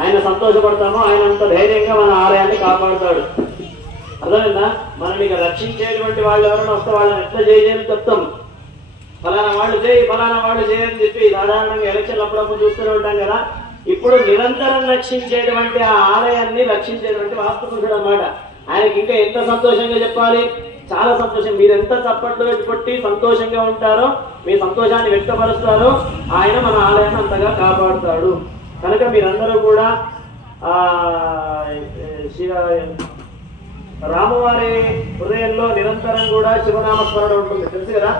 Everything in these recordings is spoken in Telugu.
ఆయన సంతోషపడతామో ఆయన అంత ధైర్యంగా మన ఆలయాన్ని కాపాడుతాడు. అర్థమైందా? మనం ఇక రక్షించేటువంటి వాళ్ళు ఎవరైనా వస్తే వాళ్ళని ఎట్లా చేయని చెప్తాం, ఫలానా వాళ్ళు చేయి ఫలానా వాళ్ళు చేయని చెప్పి సాధారణంగా ఎలక్షన్లు అప్పుడప్పుడు చూస్తూనే ఉంటాం కదా. ఇప్పుడు నిరంతరం రక్షించేటువంటి ఆ ఆలయాన్ని రక్షించేటువంటి వాస్తుపురుషుడు అన్నమాట. ఆయనకి ఇంకా ఎంత సంతోషంగా చెప్పాలి, చాలా సంతోషం. మీరు ఎంత చప్పట్లు పెట్టి సంతోషంగా ఉంటారో, మీ సంతోషాన్ని వ్యక్తపరుస్తారో ఆయన మన ఆలయాన్ని అంతగా కాపాడుతాడు. కనుక మీరందరూ కూడా రామవారి హృదయంలో నిరంతరం కూడా శివనామస్మరణ ఉంటుంది, తెలుసు కదా.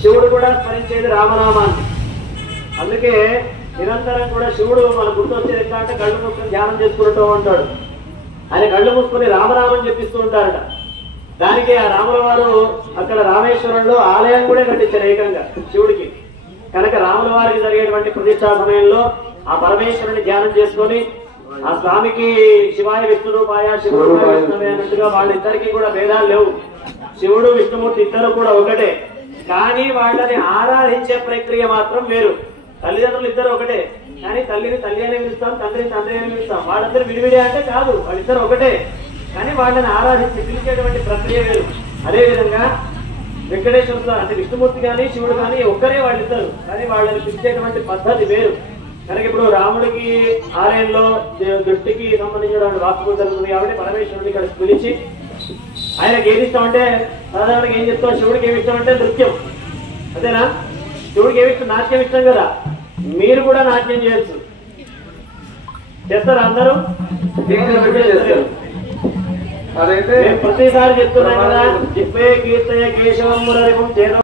శివుడు కూడా స్మరించేది రామనామాన్ని. అందుకే నిరంతరం కూడా శివుడు మన గుర్తొచ్చేది ఎట్లా అంటే కళ్ళు మూసుకొని ధ్యానం చేసుకుంటూ ఉంటాడు. ఆయన కళ్ళు మూసుకొని రామనామం చెప్పిస్తూ ఉంటారట. దానికి ఆ రాముల వారు అక్కడ రామేశ్వరంలో ఆలయం కూడా కట్టించారు ఏకంగా శివుడికి. కనుక రాముల వారికి జరిగేటువంటి ప్రతిష్టా సమయంలో ఆ పరమేశ్వరుని ధ్యానం చేసుకొని ఆ స్వామికి శివాయ విష్ణు రూపాయ శివుడు విష్ణువే అన్నట్టుగా వాళ్ళిద్దరికీ కూడా భేదాలు లేవు. శివుడు విష్ణుమూర్తి ఇద్దరు కూడా ఒకటే, కానీ వాళ్ళని ఆరాధించే ప్రక్రియ మాత్రం వేరు. తల్లిదండ్రులు ఇద్దరు ఒకటే, కానీ తల్లిని తల్లి అనే పిలుస్తాం, తండ్రిని తండ్రి అని పిలుస్తాం. వాళ్ళిద్దరు విడివిడి అంటే కాదు, వాళ్ళిద్దరు ఒకటే, కానీ వాళ్ళని ఆరాధించి పిలిచేటువంటి ప్రక్రియ వేరు. అదేవిధంగా వెంకటేశ్వర స్వామి అంటే విష్ణుమూర్తి కానీ శివుడు కానీ ఒక్కరే వాళ్ళిద్దరు, కానీ వాళ్ళని పిలిచేటువంటి పద్ధతి వేరు. కనుక ఇప్పుడు రాముడికి ఆలయంలో దృష్టికి సంబంధించినటువంటి వాస్తవం జరుగుతుంది కాబట్టి పరమేశ్వరుడిని ఇక్కడ పిలిచి ఆయనకి ఏది ఇష్టం అంటే సాధారణంగా ఏం చెప్తాం, శివుడికి ఏమి ఇష్టం అంటే నృత్యం, అంతేనా? శివుడికి ఏమి ఇష్టం? నాట్యం ఇష్టం కదా. మీరు కూడా నాట్యం చేయొచ్చు, చేస్తారా అందరూ? ప్రతిసారి చెప్తున్నాం కదా, జిప్పే కీర్తయ కేశవం మురరికం చేత